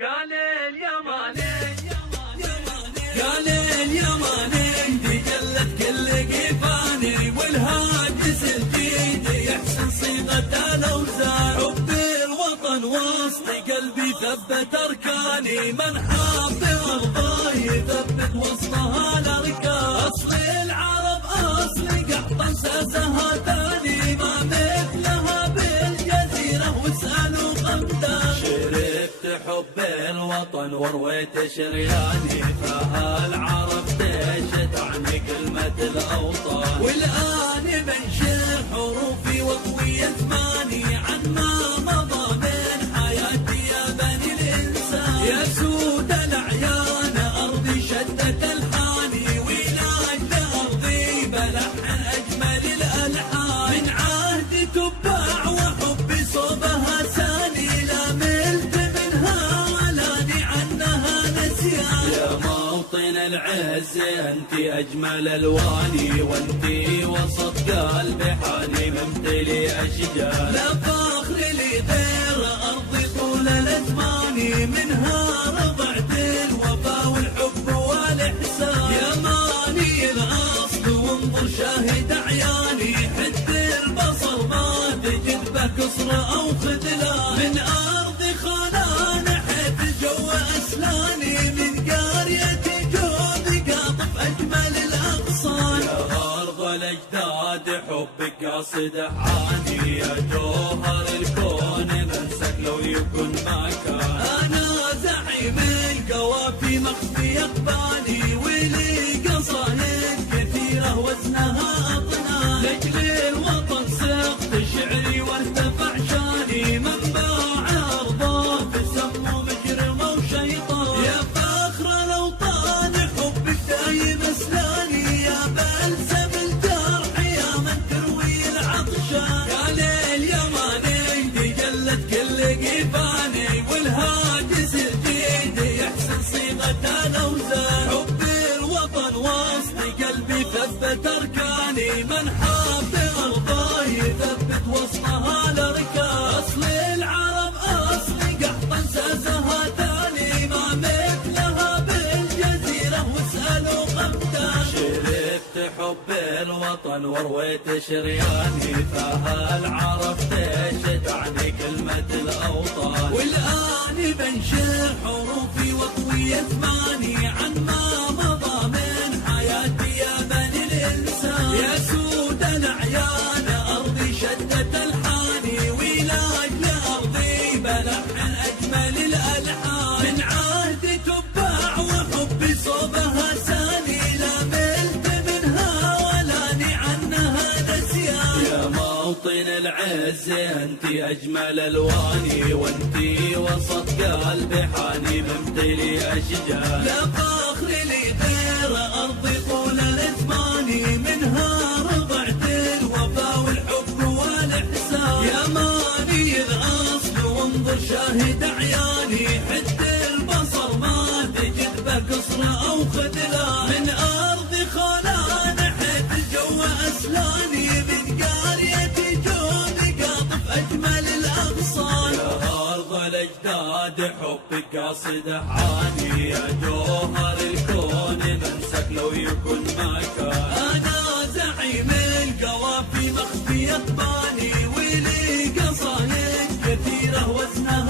قال اليماني قال اليماني تجلت كل قفاني والهاجس الجيد يحسن صيغة الاوزان حب الوطن وسط قلبي ثبت اركاني من حاب ارضاه يثبت وسطها الاركان اصل العرب اصل قحطا ساسها ثاني ما مثلها بالجزيره واسالوا غمدان شربت حب الوطن ورويت شرياني فهالعرب دشت عن كلمة الأوطان والآن بنشر حروفي وطوي ثماني عن ما مضى من حياتي يا بني الإنسان يا سود الأعيان أرضي شدت الحاني ولاجل أرضي بلحن أجمل الألحان من عهد تباع وحبي صوبها ساني لا ملت منها ولاني عنها نسيان يا موطن العز انت اجمل الواني وانت وسط قلبي حالي ممتلي اشجار لا فخر لي غير ارضي طول الازمان منها رضعت الوفا والحب والاحسان يا ماني الاصل وانظر شاهد عياني حد البصر ما تجد به كسر او خذلان من ارضي خلان حيث الجو اسلاني من قريتي جود قاطف اجمل الاغصان يا ارض الاجداد حبك قاصد عاني يا جوهر الكون منسك لو يكون ما كان انا زعيم القوافي مخفي اقبالي ولي قصائد كثيره وزنها اطنان لاجل الوطن سقط شعري وارتفع شاني من باع ارضه في سم مجرم وشيطان يا فخر الاوطان حبك دايم اسلاني يا بلسم الجرح يا من تروي العطشان قال اليماني تجلت كل قفاني والهاجس الجيد يحسن صيغة الاوزان حب الوطن وسط قلبي ثبت اركاني من حاب ارضاه يثبت وسطها الاركان اصل العرب اصل قحطا ساسها ثاني ما مثلها بالجزيره واسالوا غمدان شربت حب الوطن ورويت شرياني فهالعرب دشت عن كلمه الاوطان والان بنشر حروفي وطوي ثماني عن ما مضى من حياتي يا بني الانسان يا سود الاعيان ارضي شدت الحاني ولاجل ارضي بلحن اجمل الالحان من عهد تباع وحبي صوبها ساني لا ملت منها ولاني عنها نسيان يا موطن العز انت اجمل الواني وانت وسط قلبي حاني ممتلي اشجار لا فخر لي غير ارضي طول الازمان منها رضعت الوفا والحب والاحسان يا ماني الاصل وانظر شاهد عياني حد البصر ما تجد به قصر او خذلان من ارضي خلان حيث الجو اسلاني من قريتي جود قاطف اجمل الاغصان يا ارض الاجداد حبك قاصد عاني يا جوهر الكون منسك لو يكون ما كان انا زعيم القوافي مخفي اقبالي ولي قصائد كثيره وزنها